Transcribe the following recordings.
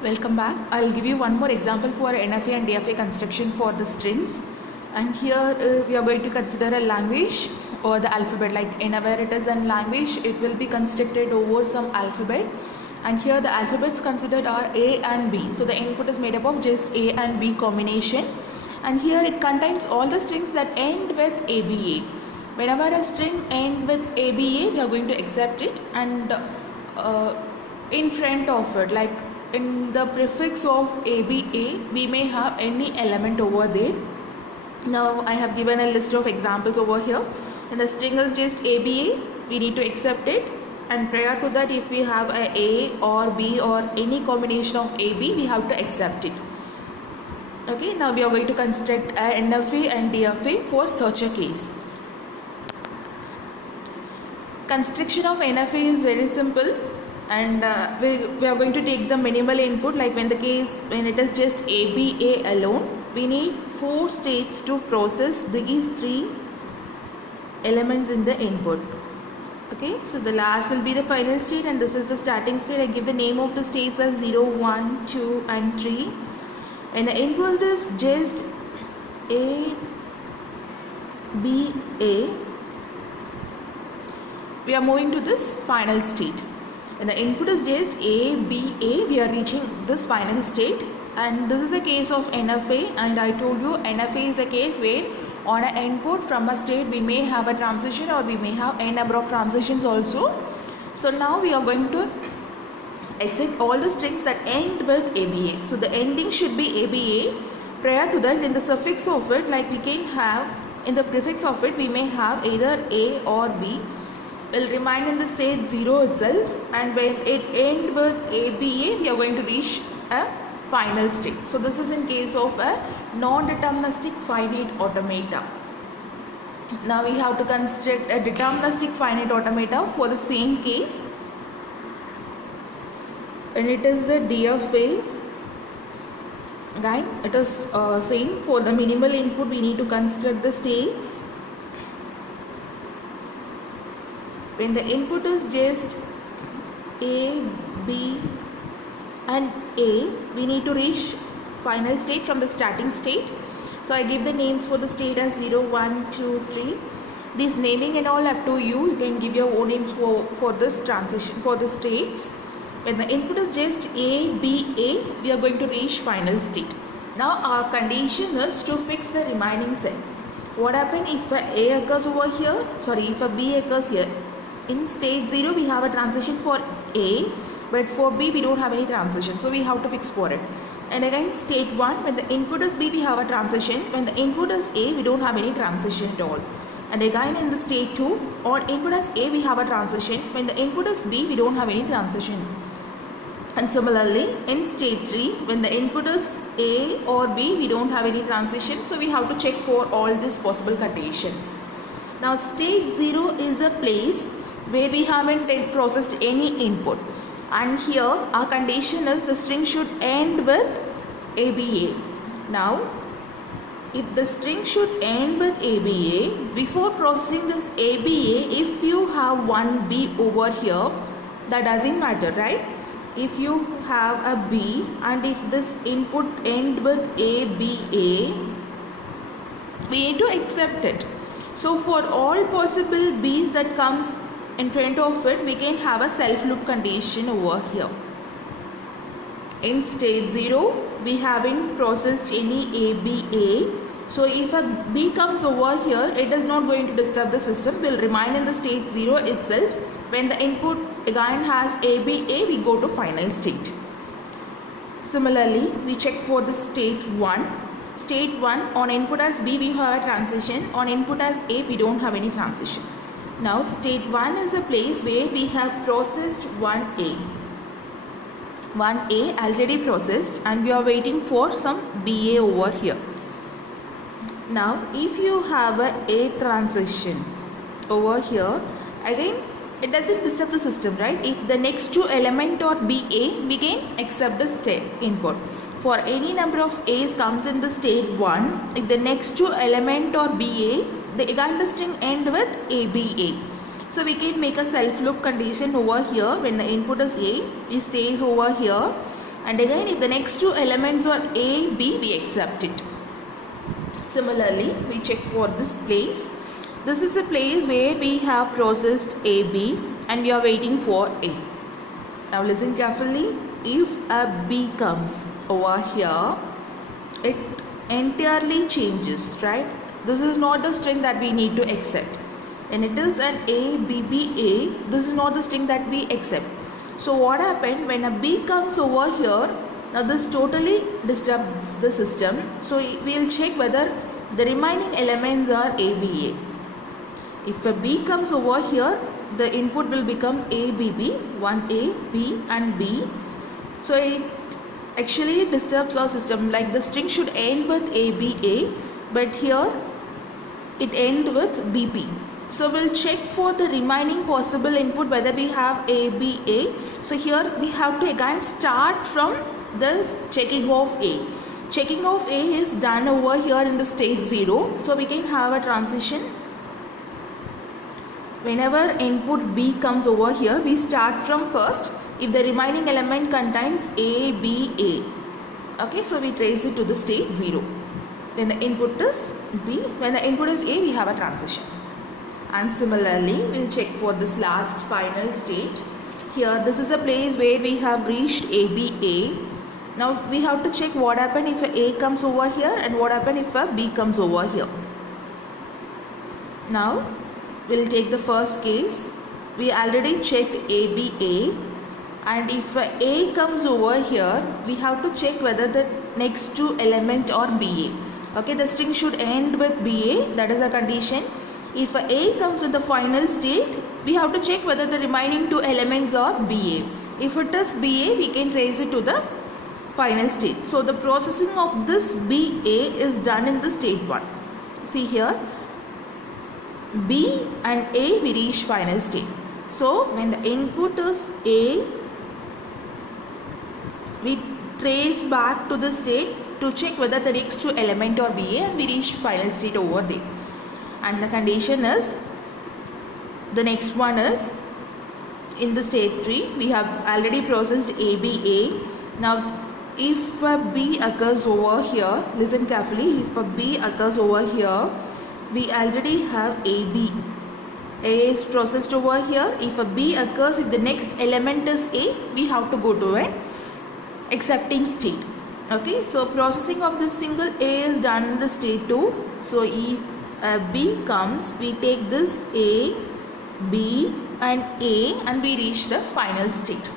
Welcome back. I'll give you one more example for NFA and DFA construction for the strings. And here we are going to consider a language or the alphabet. Like where it is a language, it will be constructed over some alphabet. And here the alphabets considered are A and B. So the input is made up of just A and B combination. And here it contains all the strings that end with ABA. Whenever a string ends with ABA, we are going to accept it. And in front of it, like in the prefix of ABA, we may have any element over there. Now I have given a list of examples over here. And the string is just ABA, we need to accept it. And prior to that, if we have a or B or any combination of AB, we have to accept it. Okay, now we are going to construct a NFA and DFA for such a case. Construction of NFA is very simple. And we are going to take the minimal input, like when it is just ABA alone, we need 4 states to process these 3 elements in the input. Okay, so the last will be the final state and this is the starting state. I give the name of the states as 0, 1, 2 and 3. And the input is just ABA. We are moving to this final state. When the input is just ABA, we are reaching this final state. And this is a case of NFA, and I told you NFA is a case where on an input from a state we may have a transition or we may have a number of transitions also. So now we are going to accept all the strings that end with ABA. So the ending should be ABA. Prior to that, in the suffix of it, like we can have, in the prefix of it, we may have either A or B. Will remain in the state 0 itself, and when it ends with ABA, we are going to reach a final state. So this is in case of a non-deterministic finite automata. Now we have to construct a deterministic finite automata for the same case, and it is the DFA. Again, it is same. For the minimal input, we need to construct the states. When the input is just A, B and A, we need to reach final state from the starting state. So I give the names for the state as 0, 1, 2, 3. This naming and all up to you. You can give your own names for this transition, for the states. When the input is just A, B, A, we are going to reach final state. Now our condition is to fix the remaining cells. What happens if A occurs over here? Sorry, if a B occurs here. In state 0, we have a transition for A, but for B, we don't have any transition. So we have to fix for it. And again, state 1, when the input is B, we have a transition. When the input is A, we don't have any transition at all. And again, in the state 2, on input as A, we have a transition. When the input is B, we don't have any transition. And similarly, in state 3, when the input is A or B, we don't have any transition. So we have to check for all these possible conditions. Now, state 0 is a place where we haven't processed any input, and here our condition is the string should end with ABA. Now if the string should end with ABA, before processing this ABA, if you have one B over here, that doesn't matter, right? If you have a B and if this input end with ABA, we need to accept it. So for all possible B's that comes in front of it, we can have a self loop condition over here. In state 0, we haven't processed any ABA. So if a B comes over here, it is not going to disturb the system, will remain in the state 0 itself. When the input again has ABA, we go to final state. Similarly, we check for the state 1. State 1, on input as B, we have a transition. On input as A, we don't have any transition. Now state 1 is a place where we have processed 1A. 1A already processed, and we are waiting for some BA over here. Now if you have a transition over here, again it doesn't disturb the system, right? If the next 2 element or BA, we can accept the state input. For any number of A's comes in the state 1, if the next 2 element or BA, again the string end with ABA. So we can make a self loop condition over here. When the input is A, it stays over here, And again, if the next two elements are A, B, we accept it. Similarly, we check for this place. This is a place where we have processed A, B and we are waiting for A. Now listen carefully. If a B comes over here, it entirely changes, right? This is not the string that we need to accept. When it is an A, B, B, A, this is not the string that we accept. So what happened when a B comes over here? Now this totally disturbs the system. So we will check whether the remaining elements are A, B, A. If a B comes over here, the input will become A, B, B, 1A, B and B. So it actually disturbs our system, like the string should end with A, B, A, but here it ends with BP. So we'll check for the remaining possible input whether we have A, B, A. So here we have to again start from the checking of A. Checking of A is done over here in the state 0. So we can have a transition. Whenever input B comes over here, we start from first if the remaining element contains A, B, A. Okay, so we trace it to the state 0. Then the input is B. When the input is A, we have a transition. And similarly, we'll check for this last final state. Here, this is a place where we have reached A, B, A. Now we have to check what happens if a comes over here and what happens if a B comes over here. Now we'll take the first case. We already checked A, B, A, and if A comes over here, we have to check whether the next two element are BA. Okay, the string should end with BA, that is a condition. If A comes in the final state, we have to check whether the remaining two elements are BA. If it is BA, we can trace it to the final state. So the processing of this BA is done in the state 1. See here, B and A, we reach final state. So when the input is A, we trace back to the state to check whether the next two element are BA and we reach final state over there. And the condition is, the next one is in the state 3, we have already processed A, B, A. Now if a B occurs over here, listen carefully, if a B occurs over here, we already have A, B. A is processed over here. If a B occurs, if the next element is A, we have to go to an accepting state. Okay, so processing of this single A is done in the state 2. So if a B comes, we take this A, B and A and we reach the final state.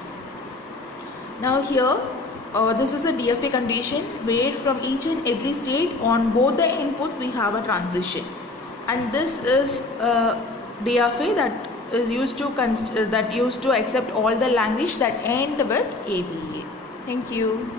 Now here, this is a DFA condition where from each and every state on both the inputs we have a transition. And this is DFA that is used to accept all the language that end with ABA. Thank you.